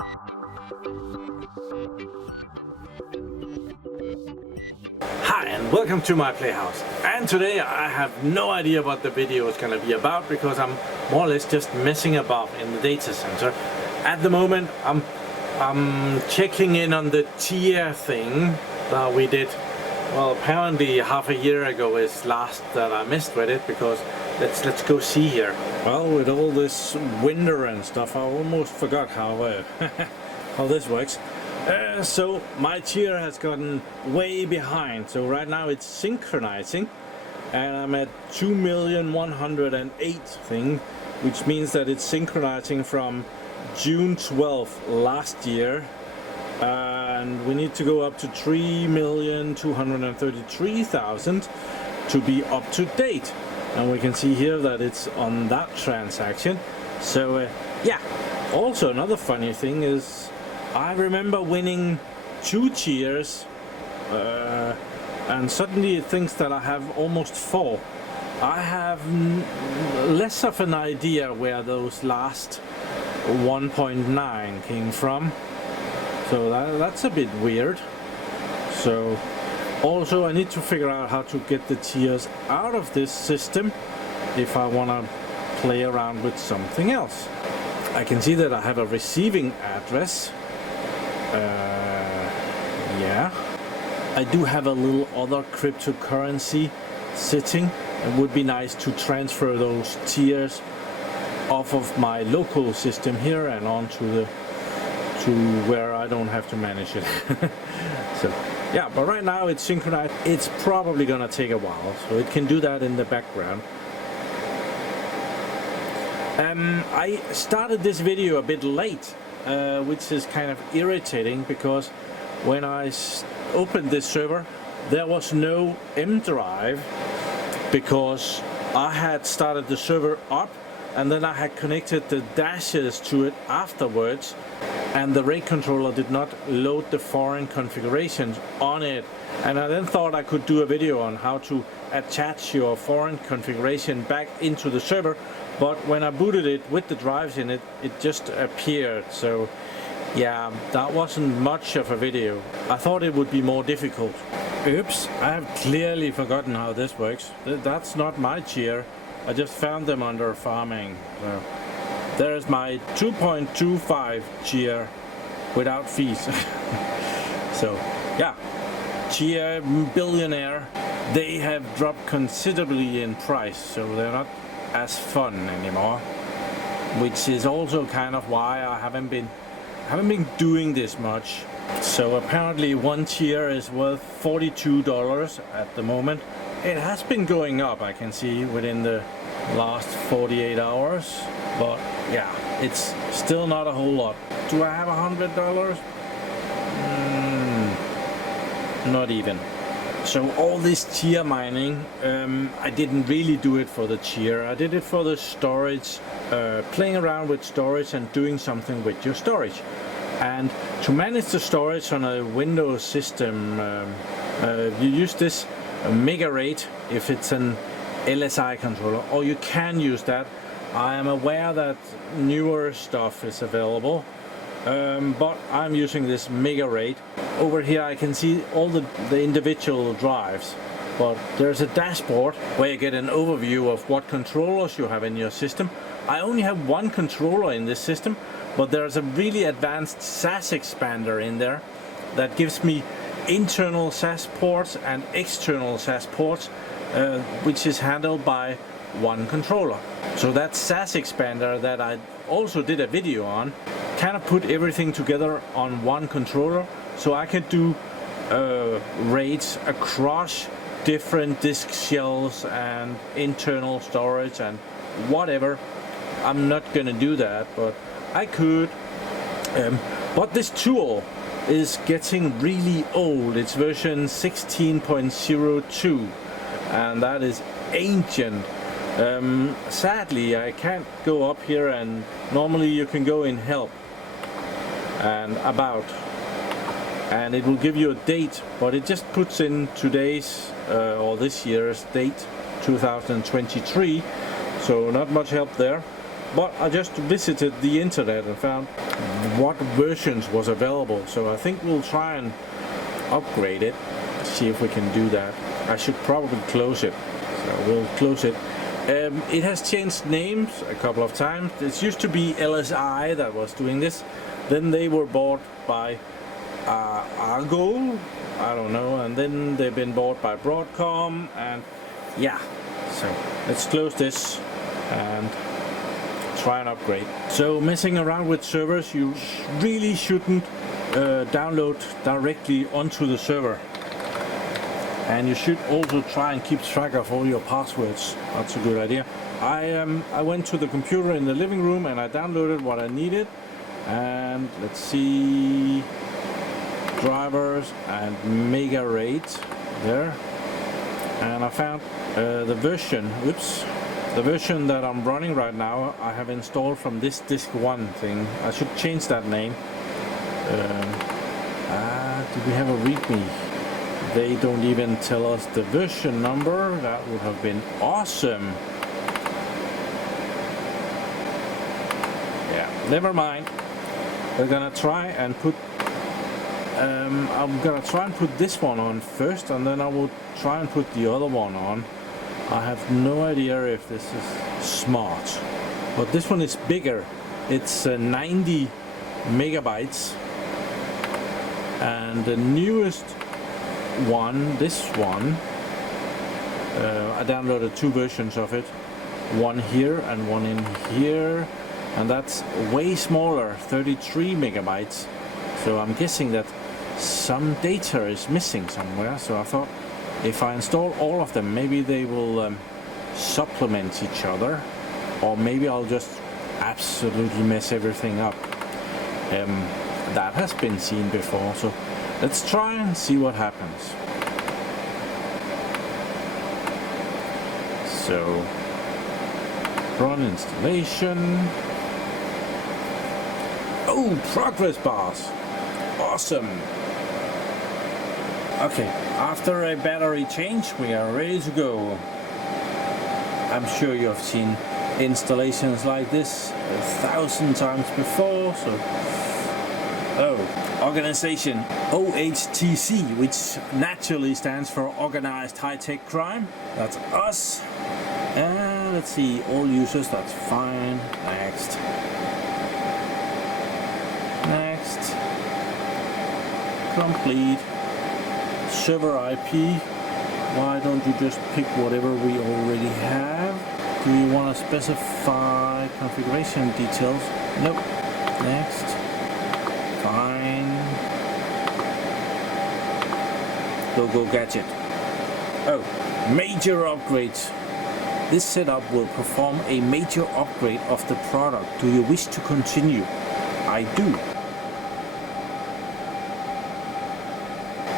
Hi and welcome to my playhouse, and today I have no idea what the video is going to be about because I'm more or less just messing about in the data center. At the moment I'm checking in on the CHIA thing that we did. Well, apparently half a year ago is last that I messed with it, because let's go see here. Well, with all this winter and stuff, I almost forgot how how this works. So my CHIA has gotten way behind, so right now it's synchronizing and I'm at 2,108 thing, which means that it's synchronizing from June 12th last year, and we need to go up to 3,233,000 to be up to date, and we can see here that it's on that transaction. So yeah, also another funny thing is I remember winning 2 CHIAs and suddenly it thinks that I have almost 4. I have less of an idea where those last 1.9 came from, so that's a bit weird. So also I need to figure out how to get the CHIAs out of this system if I want to play around with something else. I can see that I have a receiving address. Yeah, I do have a little other cryptocurrency sitting. It would be nice to transfer those CHIAs off of my local system here and onto where I don't have to manage it. So yeah, but right now it's synchronized. It's probably gonna take a while, so it can do that in the background. I started this video a bit late, which is kind of irritating, because when I opened this server there was no M drive, because I had started the server up and then I had connected the dashes to it afterwards, and the RAID controller did not load the foreign configurations on it. And I then thought I could do a video on how to attach your foreign configuration back into the server, but when I booted it with the drives in it, it just appeared. So yeah, that wasn't much of a video. I thought it would be more difficult. Oops, I have clearly forgotten how this works. That's not my CHIA. I just found them under farming. So there's my 2.25 CHIA without fees. So yeah, CHIA billionaire, they have dropped considerably in price, so they're not as fun anymore, which is also kind of why I haven't been doing this much. So apparently one CHIA is worth $42 at the moment. It has been going up, I can see, within the last 48 hours, but yeah, it's still not a whole lot. Do I have $100? Not even. So all this CHIA mining, I didn't really do it for the CHIA. I did it for the storage, playing around with storage and doing something with your storage. And to manage the storage on a Windows system, you use this MegaRAID if it's an LSI controller, or you can use that. I am aware that newer stuff is available, but I'm using this MegaRAID. Over here I can see all the individual drives, but there's a dashboard where you get an overview of what controllers you have in your system. I only have one controller in this system, but there's a really advanced SAS expander in there that gives me internal SAS ports and external SAS ports, which is handled by one controller. So that SAS expander that I also did a video on kind of put everything together on one controller, so I can do RAIDs across different disk shells and internal storage and whatever. I'm not gonna do that, but I could. But this tool is getting really old. It's version 16.02 and that is ancient. Sadly I can't go up here, and normally you can go in help and about, and it will give you a date, but it just puts in today's or this year's date, 2023, so not much help there. but I just visited the internet and found what versions was available. So I think we'll try and upgrade it, see if we can do that. I should probably close it, so we'll close it. It has changed names a couple of times. It used to be LSI that was doing this, then they were bought by Argo, I don't know, and then they've been bought by Broadcom, and yeah, so let's close this and try and upgrade. So messing around with servers, you really shouldn't download directly onto the server, and you should also try and keep track of all your passwords. That's a good idea. I went to the computer in the living room and I downloaded what I needed, and let's see, drivers and MegaRAID there, and I found the version, the version that I'm running right now I have installed from this disk 1 thing. I should change that name. Do we have a readme? They don't even tell us the version number. That would have been awesome. Yeah, never mind. We're gonna try and put I'm gonna try and put this one on first, and then I will try and put the other one on. I have no idea if this is smart, but this one is bigger. It's 90 megabytes, and the newest one, this one, I downloaded 2 versions of it, one here and one in here, and that's way smaller, 33 megabytes. So I'm guessing that some data is missing somewhere. So I thought if I install all of them, maybe they will supplement each other, or maybe I'll just absolutely mess everything up. That has been seen before, so let's try and see what happens. So run installation. Oh, progress bars. Awesome. Okay, after a battery change, we are ready to go. I'm sure you have seen installations like this 1,000 times before. So, organization OHTC, which naturally stands for Organized High-Tech Crime. That's us. And let's see, all users, that's fine. Next. Next. Complete. Server IP. Why don't you just pick whatever we already have? Do you want to specify configuration details? Nope. Next. Fine. Go gadget. Oh, major upgrades. This setup will perform a major upgrade of the product. Do you wish to continue? I do.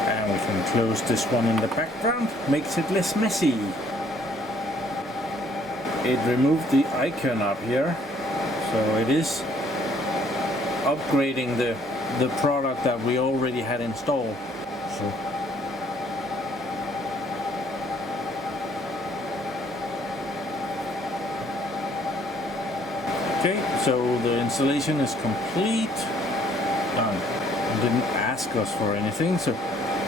And we can close this one in the background. Makes it less messy. It removed the icon up here. So it is upgrading the product that we already had installed. So okay, so the installation is complete. Done. It didn't ask us for anything, so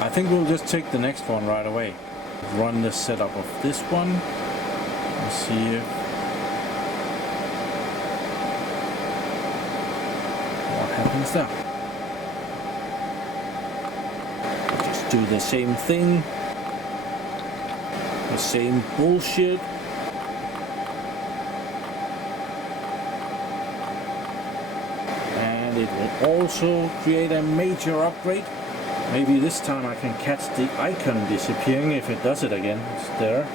I think we'll just take the next one right away. Run the setup of this one. Let's see if what happens there. Just do the same thing. The same bullshit. It will also create a major upgrade. Maybe this time I can catch the icon disappearing if it does it again. It's there.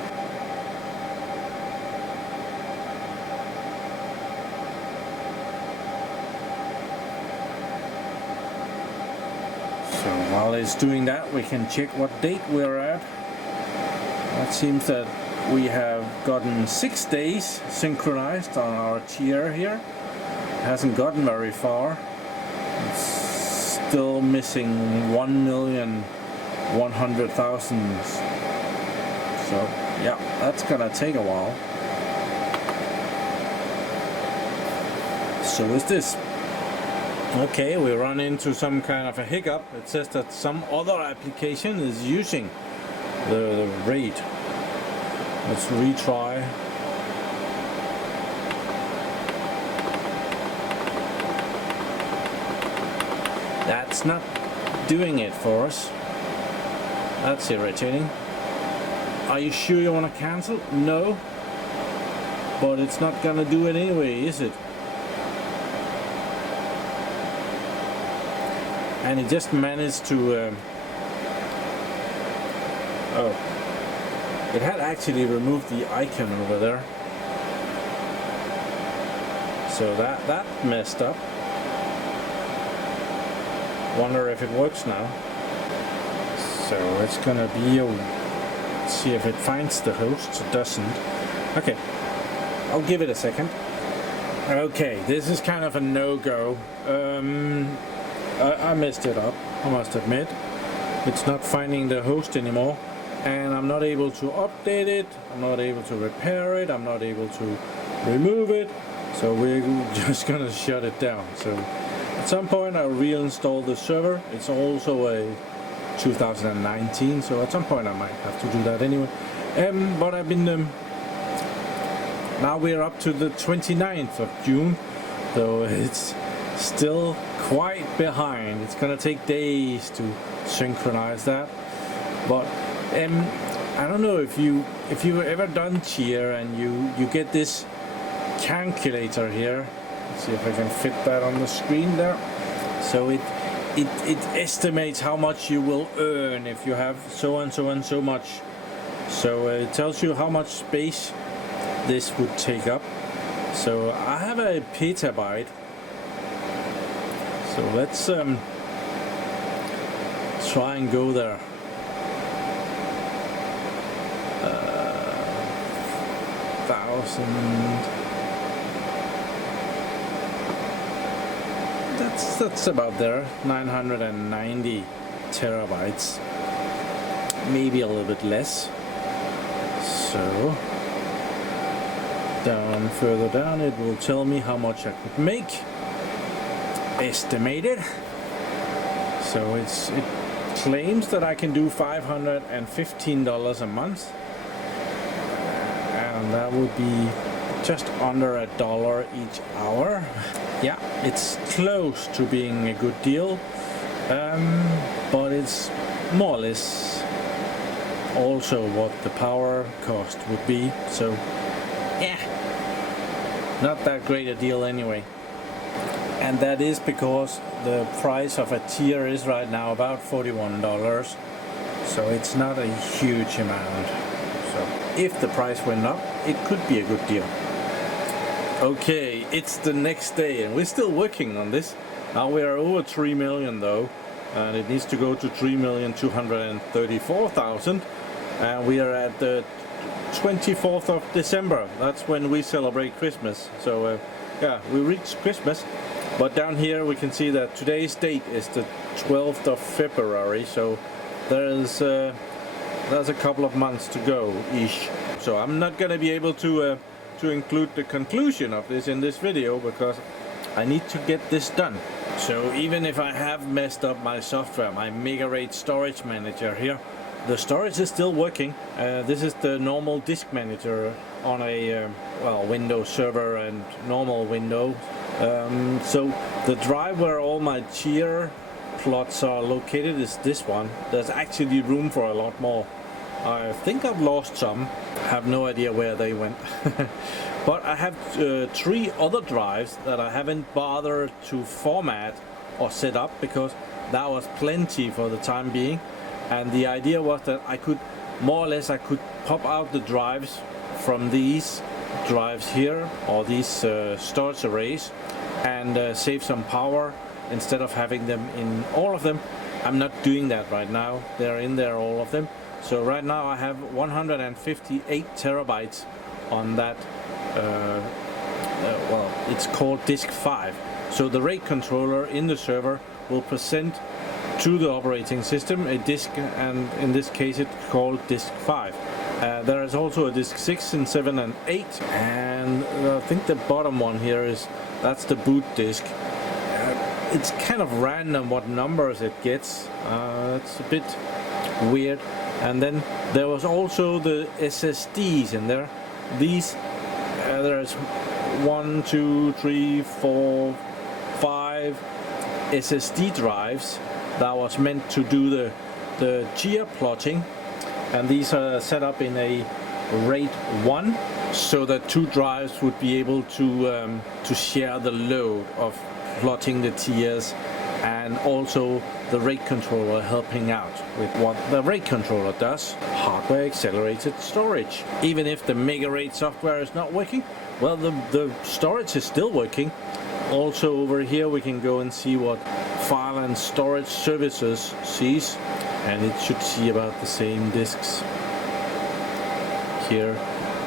So while it's doing that, we can check what date we're at. It seems that we have gotten 6 days synchronized on our CHIA here. It hasn't gotten very far. It's still missing 1,100,000. So yeah, that's gonna take a while. So is this. Okay, we run into some kind of a hiccup. It says that some other application is using the RAID. Let's retry. That's not doing it for us. That's irritating. Are you sure you want to cancel? No. But it's not gonna do it anyway, is it? And it just managed to oh, it had actually removed the icon over there, so that messed up. Wonder if it works now. So it's gonna be let's see if it finds the host. It doesn't. Okay, I'll give it a second. Okay, this is kind of a no-go. I messed it up, I must admit. It's not finding the host anymore, and I'm not able to update it, I'm not able to repair it, I'm not able to remove it, so we're just gonna shut it down. So at some point I'll reinstall the server. It's also a 2019, so at some point I might have to do that anyway. But I've been now we're up to the 29th of June, so it's still quite behind. It's gonna take days to synchronize that. But I don't know if you've ever done CHIA and you get this calculator here. Let's see if I can fit that on the screen there. So it estimates how much you will earn if you have so and so and so much. So it tells you how much space this would take up. So I have a petabyte. So let's try and go there. That's about there. 990 terabytes, maybe a little bit less. So further down it will tell me how much I could make, estimated. So it claims that I can do $515 a month, and that would be just under $1 each hour. Yeah, it's close to being a good deal, but it's more or less also what the power cost would be. So yeah, not that great a deal anyway. And that is because the price of a tier is right now about $41, so it's not a huge amount. So if the price went up, it could be a good deal. Okay, it's the next day and we're still working on this. Now we are over 3 million though, and it needs to go to 3,234,000, and we are at the 24th of December. That's when we celebrate Christmas. So yeah, we reached Christmas. But down here we can see that today's date is the 12th of February, so there's a couple of months to go ish. So I'm not going to be able to include the conclusion of this in this video because I need to get this done. So even if I have messed up my software, my MegaRAID storage manager here, the storage is still working. This is the normal disk manager on a Windows server and normal Windows. So the drive where all my CHIA plots are located is this one. There's actually room for a lot more. I think I've lost some. Have no idea where they went. But I have 3 other drives that I haven't bothered to format or set up because that was plenty for the time being. And the idea was that I could more or less pop out the drives from these drives here, or these storage arrays, and save some power instead of having them in all of them. I'm not doing that right now. They're in there, all of them. So right now I have 158 terabytes on that. It's called disk 5. So the RAID controller in the server will present to the operating system a disk, and in this case it's called disk 5. There is also a disk 6 and 7 and 8, and I think the bottom one here that's the boot disk. It's kind of random what numbers it gets. It's a bit weird. And then there was also the SSDs in there. These there's 1, 2, 3, 4, 5 SSD drives that was meant to do the CHIA plotting, and these are set up in a RAID 1 so that 2 drives would be able to share the load of plotting the tiers, and also the RAID controller helping out with what the RAID controller does, hardware accelerated storage. Even if the MegaRAID software is not working, well, the storage is still working. Also over here we can go and see what file and storage services sees, and it should see about the same disks here.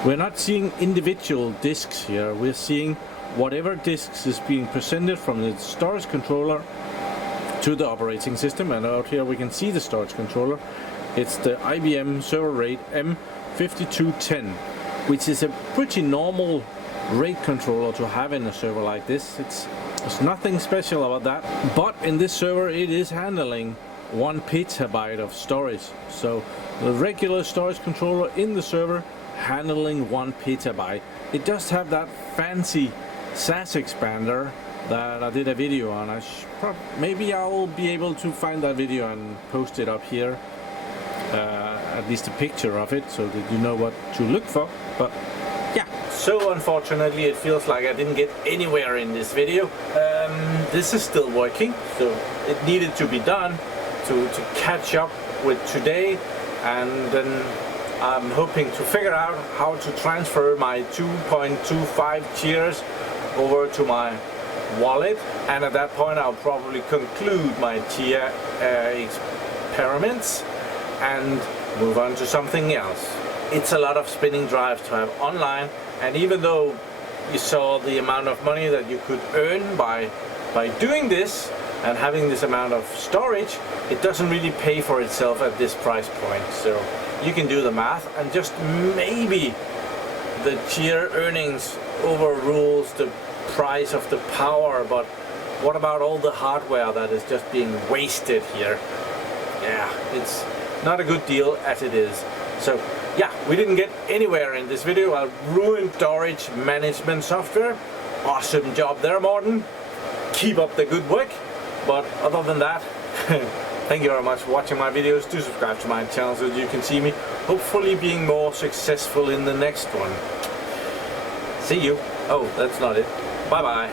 We're not seeing individual disks here, we're seeing whatever disks is being presented from the storage controller to the operating system. And out here we can see the storage controller. It's the IBM server RAID M5210, which is a pretty normal RAID controller to have in a server like this. There's nothing special about that, but in this server it is handling 1 petabyte of storage. So the regular storage controller in the server handling 1 petabyte. It does have that fancy SAS expander that I did a video on. Maybe I'll be able to find that video and post it up here, at least a picture of it, so that you know what to look for. But yeah, so unfortunately it feels like I didn't get anywhere in this video. This is still working, so it needed to be done to catch up with today, and then I'm hoping to figure out how to transfer my 2.25 tiers over to my wallet, and at that point I'll probably conclude my CHIA experiments and move on to something else. It's a lot of spinning drives to have online, and even though you saw the amount of money that you could earn by doing this and having this amount of storage, it doesn't really pay for itself at this price point. So you can do the math, and just maybe the CHIA earnings overrules the price of the power, but what about all the hardware that is just being wasted here? Yeah, it's not a good deal as it is. So yeah, we didn't get anywhere in this video. I ruined storage management software. Awesome job there, Morten. Keep up the good work. But other than that, thank you very much for watching my videos. Do subscribe to my channel so that you can see me hopefully being more successful in the next one. See you. Oh, that's not it. Bye bye.